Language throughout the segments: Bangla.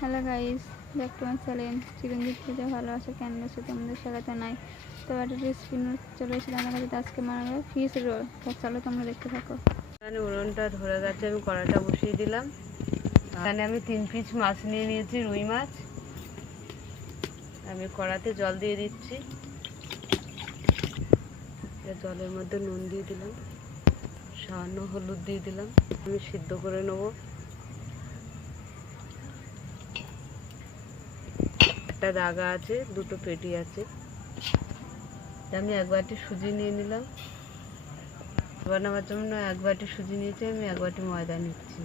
Hello guys, back to my channel Chiranjit Puja ভালো আছে কেন আছে তোমাদের স্বাগত নাই। তো একটা রেসিপি চলে এসেছিলাম আমার কাছে। আজকে বানাবো ফিশ রোল। তো চলো তোমরা দেখতে থাকো। এখানে উনুনটা ধরে গেছে, আমি কড়াটা বসিয়ে দিলাম। এখানে আমি 3 পিস মাছ নিয়ে নিয়েছি, রুই মাছ। আমি কড়াতে জল দিয়ে দিচ্ছি, জলের মধ্যে নুন দিয়ে দিলাম, সামান্য হলুদ দিয়ে দিলাম। আমি সিদ্ধ করে নেব। একটা দাগা আছে, দুটো পেটি আছে। আমি 1 বাটি সুজি নিয়ে নিলাম। বানাবার জন্য 1 বাটি সুজি নিয়েছি, আমি 1 বাটি ময়দা নিচ্ছি।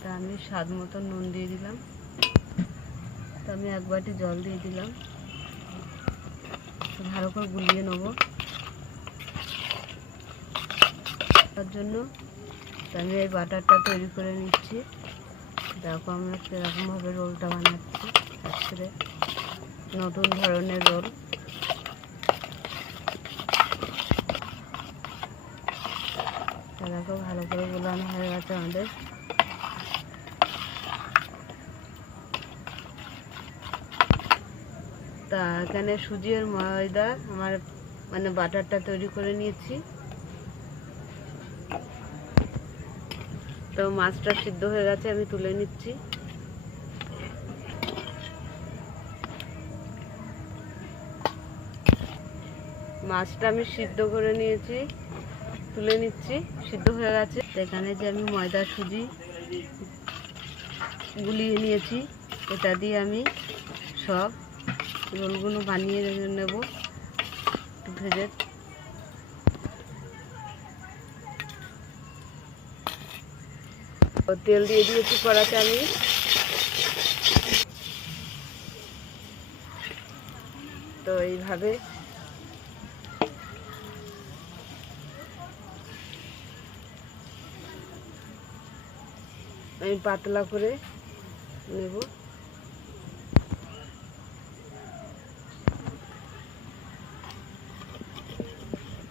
তা আমি স্বাদ মতো নুন দিয়ে দিলাম। তা আমি 1 বাটি জল দিয়ে দিলাম, ভালো করে গুলিয়ে নেব তার জন্য। আমি এই বাটারটা তৈরি করে নিচ্ছি। দেখো আমরা সেরকমভাবে রোলটা বানাচ্ছি, আজকে নতুন ধরনের রোল। দেখো ভালো করে গোলানো হয়ে গেছে আমাদের। তা এখানে সুজি আর ময়দা আমার বাটারটা তৈরি করে নিয়েছি। তো মাছটা সিদ্ধ হয়ে গেছে, আমি তুলে নিচ্ছি। মাছটা আমি সিদ্ধ করে নিয়েছি, তুলে নিচ্ছি, সিদ্ধ হয়ে গেছে। এখানে যে আমি ময়দা সুজি গুলিয়ে নিয়েছি, এটা দিয়ে আমি সব রোলগুলো বানিয়ে নেব ভেজে। তেল দিয়ে দিয়েছি কড়াতে আমি। তো এইভাবে আমি পাতলা করে নেব।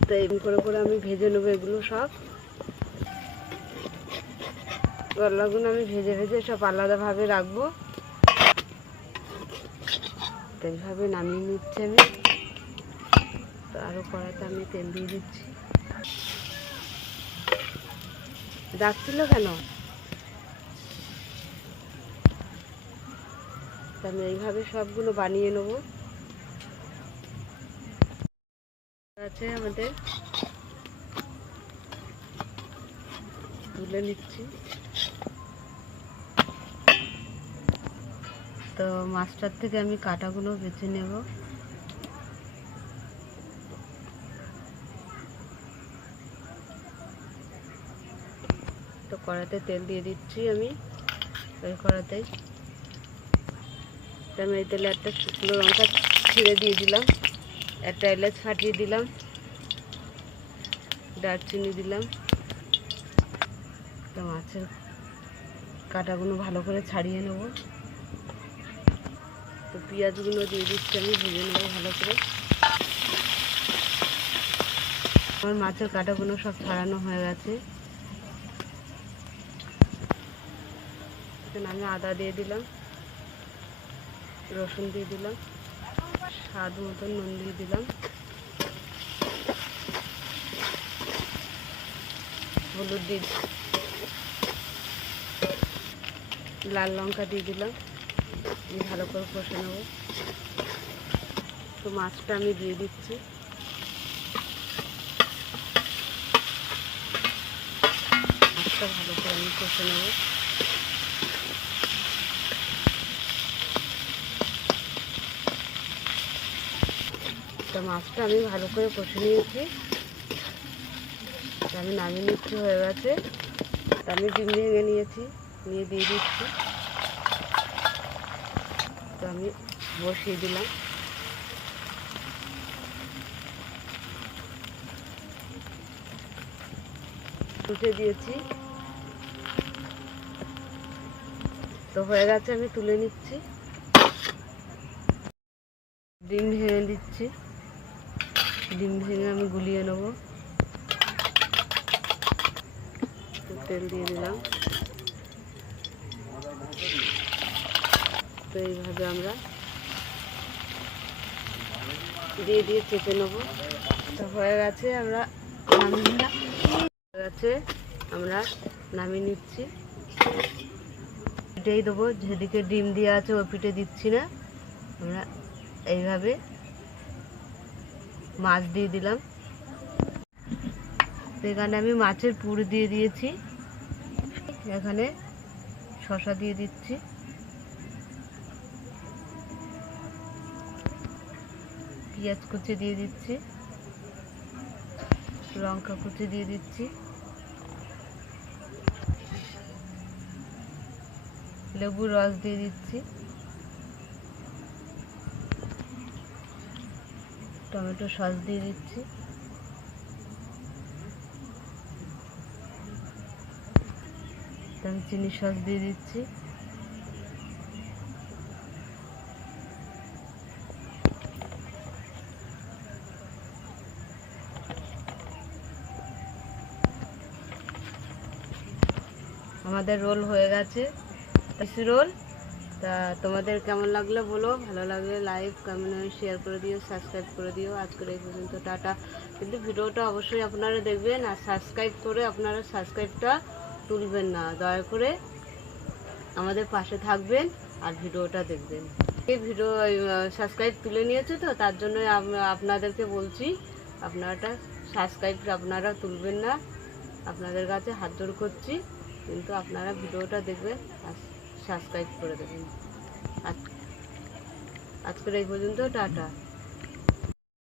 তো এই করে করে আমি ভেজে নেবো এগুলো সব। গল্লাগুলো আমি ভেজে ভেজে সব আলাদাভাবে রাখবো। তো এইভাবে নামিয়ে নিচ্ছি আমি। তো আরও কড়াতে আমি তেল দিয়ে দিচ্ছি। ডাকছিল কেন? তো আমি এইভাবে সবগুলো বানিয়ে নেবো। আছে আমাদের, তুলে নিচ্ছি। তো মাছটার থেকে আমি কাঁটাগুলো বেছে নেব। তো কড়াতে তেল দিয়ে দিচ্ছি আমি, ওই কড়াতেই। আমি এই তেলে একটা শুকনো লঙ্কা ছিঁড়ে দিয়ে দিলাম, একটা এলাচ ফাটিয়ে দিলাম, দারচিনি দিলাম। তো মাছের কাঁটাগুলো ভালো করে ছাড়িয়ে নেব। তো পেঁয়াজগুলো দিয়ে দিচ্ছি, আমি ভেজে নেবো ভালো করে। আমার মাছের কাঁটাগুলো সব ছাড়ানো হয়ে গেছে। এখানে আমি আদা দিয়ে দিলাম, রসুন দিয়ে দিলাম, স্বাদ মতো নুন দিয়ে দিলাম, হলুদ দিয়ে লাল লঙ্কা দিয়ে দিলাম। ভালো করে কষে নেব। তো মাছটা আমি দিয়ে দিচ্ছি। মাছটা ভালো করে আমি কষে নেব। তো মাছটা আমি ভালো করে কষে নিয়েছি। আমি নামিয়ে নিচ্ছি, হয়ে গেছে। তা আমি ডিম ভেঙে নিয়েছি, নিয়ে দিয়ে দিচ্ছি। তো আমি বসিয়ে দিলাম। উঠে দিয়েছি। তো হয়ে গেছে, আমি তুলে নিচ্ছি। ডিম ভেঙে দিচ্ছি, ডিম ভেঙে আমি গুলিয়ে নেব। তেল দিয়ে দিলাম। তো এইভাবে আমরা দিয়ে দিয়ে চেপে নেবো। তো হয়ে গেছে, আমরা নামিয়ে নিচ্ছি। পিঠেই দেবো, যেদিকে ডিম দিয়ে আছে ওই পিঠে দিচ্ছি না, আমরা এইভাবে মাছ দিয়ে দিলাম। তো এখানে আমি মাছের পুর দিয়ে দিয়েছি, এখানে শসা দিয়ে দিচ্ছি, পেঁয়াজ কুচি দিয়ে দিচ্ছি, লঙ্কা কুচি দিয়ে দিচ্ছি, লেবুর রস দিয়ে দিচ্ছি, টমেটো সস দিয়ে দিচ্ছি, চিনি সস দিয়ে দিচ্ছি, আমাদের রোল হয়ে গেছে, রোল। তা তোমাদের কেমন লাগলো বলো, ভালো লাগলে লাইক কমেন্ট শেয়ার করে দিও, সাবস্ক্রাইব করে দিও। আজকের এই পর্যন্ত, টাটা। কিন্তু ভিডিওটা অবশ্যই আপনারা দেখবেন, আর সাবস্ক্রাইব করে আপনারা সাবস্ক্রাইবটা তুলবেন না, দয়া করে আমাদের পাশে থাকবেন আর ভিডিওটা দেখবেন। এই ভিডিও সাবস্ক্রাইব তুলে নিয়েছে, তো তার জন্য আপনাদেরকে বলছি, আপনারা সাবস্ক্রাইব আপনারা তুলবেন না, আপনাদের কাছে হাত জোড় করছি, কিন্তু আপনারা ভিডিওটা দেখবেন আর সাবস্ক্রাইব করে দেবেন। আজকের এই পর্যন্ত, টাটা।